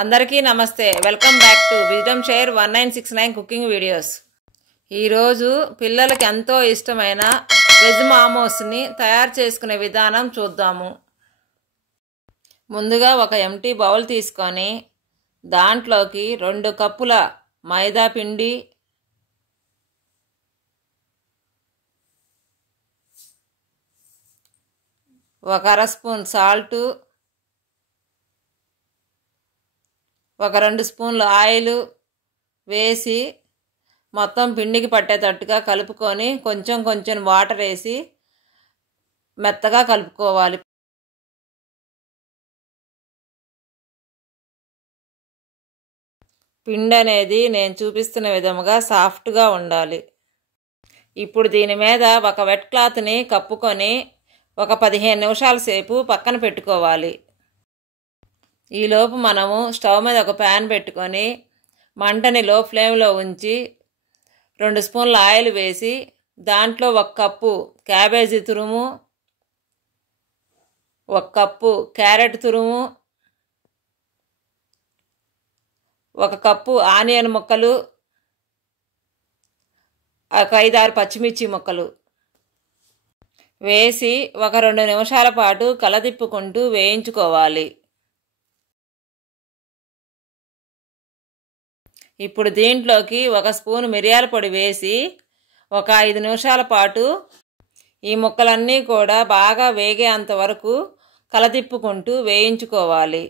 అందరికీ నమస్తే. Welcome back to wisdom share 1969 cooking videos. ఈరోజు పిల్లలకి ఎంతో ఇష్టమైన వెజ్ మామోస్ని తయారు చేసుకునే విధానం చూద్దాము. ముందుగా ఒక ఎంటీ బౌల్ తీసుకొని దాంట్లోకి 2 కప్పుల మైదా పిండి, 1 అర స్పూన్ సాల్టు, 2 స్పూన్లు ఆయిల్ వేసి మొత్తం పిండికి పట్టేటట్టుగా కలుపుకొని కొంచెం కొంచెం వాటర్ వేసి మెత్తగా కలుపుకోవాలి. పిండి అనేది నేను చూపిస్తున్న విధముగా సాఫ్ట్గా ఉండాలి. ఇప్పుడు దీని మీద ఒక వెట్ క్లాత్ని కప్పుకొని ఒక 15 నిమిషాల సేపు పక్కన పెట్టుకోవాలి. ఈలోపు మనము స్టవ్ మీద ఒక ప్యాన్ పెట్టుకొని మంటని లో ఫ్లేమ్లో ఉంచి 2 స్పూన్ల ఆయిల్ వేసి దాంట్లో 1 కప్పు క్యాబేజీ తురుము, 1 కప్పు క్యారెట్ తురుము, 1 కప్పు ఆనియన్ ముక్కలు, 5-6 పచ్చిమిర్చి ముక్కలు వేసి ఒక 2 నిమిషాల పాటు కలదిప్పుకుంటూ వేయించుకోవాలి. ఇప్పుడు దీంట్లోకి 1 స్పూను మిరియాల పొడి వేసి ఒక 5 నిమిషాల పాటు ఈ ముక్కలన్నీ కూడా బాగా వేగేంత వరకు కలదిప్పుకుంటూ వేయించుకోవాలి.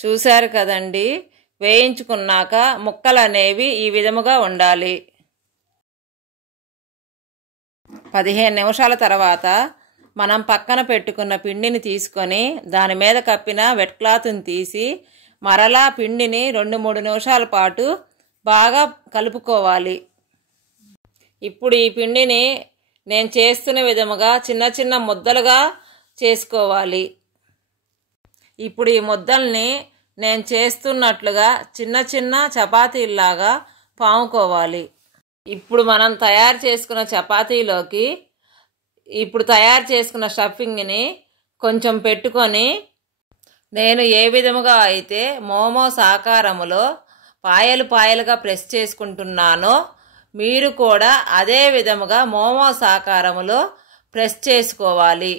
చూశారు కదండి, వేయించుకున్నాక ముక్కలు అనేవి ఈ విధముగా ఉండాలి. 15 నిమిషాల తర్వాత మనం పక్కన పెట్టుకున్న పిండిని తీసుకొని దాని మీద కప్పిన వెట్ క్లాత్ని తీసి మరలా పిండిని 2-3 నిమిషాల పాటు బాగా కలుపుకోవాలి. ఇప్పుడు ఈ పిండిని నేను చేస్తున్న విధముగా చిన్న చిన్న ముద్దలుగా చేసుకోవాలి. ఇప్పుడు ఈ ముద్దల్ని నేను చేస్తున్నట్లుగా చిన్న చిన్న చపాతీల్లాగా పాముకోవాలి. ఇప్పుడు మనం తయారు చేసుకున్న చపాతీలోకి ఇప్పుడు తయారు చేసుకున్న స్టఫింగ్ని కొంచెం పెట్టుకొని నేను ఏ విధముగా అయితే మోమోస్ ఆకారములో పాయలు పాయలుగా ప్రెస్ చేసుకుంటున్నానో మీరు కూడా అదే విధముగా మోమోస్ ఆకారములో ప్రెస్ చేసుకోవాలి.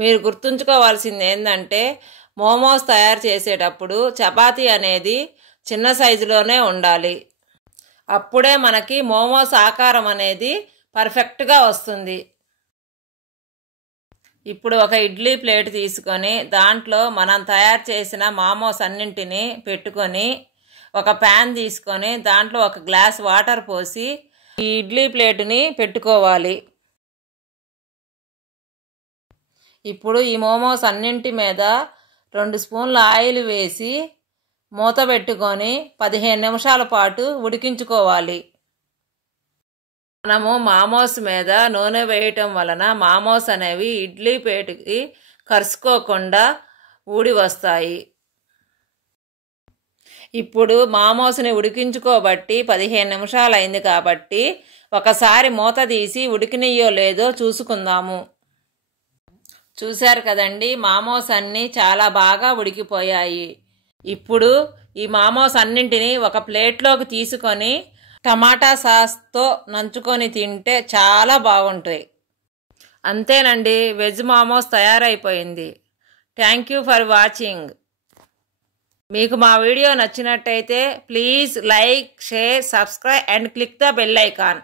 మీరు గుర్తుంచుకోవాల్సింది ఏంటంటే మోమోస్ తయారు చేసేటప్పుడు చపాతీ అనేది చిన్న సైజులోనే ఉండాలి. అప్పుడే మనకి మోమోస్ ఆకారం అనేది పర్ఫెక్ట్గా వస్తుంది. ఇప్పుడు ఒక ఇడ్లీ ప్లేట్ తీసుకొని దాంట్లో మనం తయారు చేసిన మోమోస్ అన్నింటినీ పెట్టుకొని ఒక ప్యాన్ తీసుకొని దాంట్లో 1 గ్లాస్ వాటర్ పోసి ఈ ఇడ్లీ ప్లేటుని పెట్టుకోవాలి. ఇప్పుడు ఈ మోమోస్ అన్నింటి మీద 2 స్పూన్ల ఆయిల్ వేసి మూత పెట్టుకొని 15 నిమిషాల పాటు ఉడికించుకోవాలి. మనము మామోస్ మీద నూనె వేయటం వలన మామోస్ అనేవి ఇడ్లీ ప్లేట్కి కరుసుకోకుండా ఊడి వస్తాయి. ఇప్పుడు మామోస్ని ఉడికించుకోబట్టి 15 నిమిషాలు అయింది కాబట్టి ఒకసారి మూత తీసి ఉడికినయో లేదో చూసుకుందాము. చూశారు కదండి, మామోస్ అన్నీ చాలా బాగా ఉడికిపోయాయి. ఇప్పుడు ఈ మామోస్ అన్నింటినీ ఒక ప్లేట్లోకి తీసుకొని టమాటా సాస్తో నంచుకొని తింటే చాలా బాగుంటాయి. అంతేనండి, వెజ్ మామోస్ తయారైపోయింది. Thank you for watching. మీకు మా వీడియో నచ్చినట్టయితే please like, share, subscribe and click the bell icon.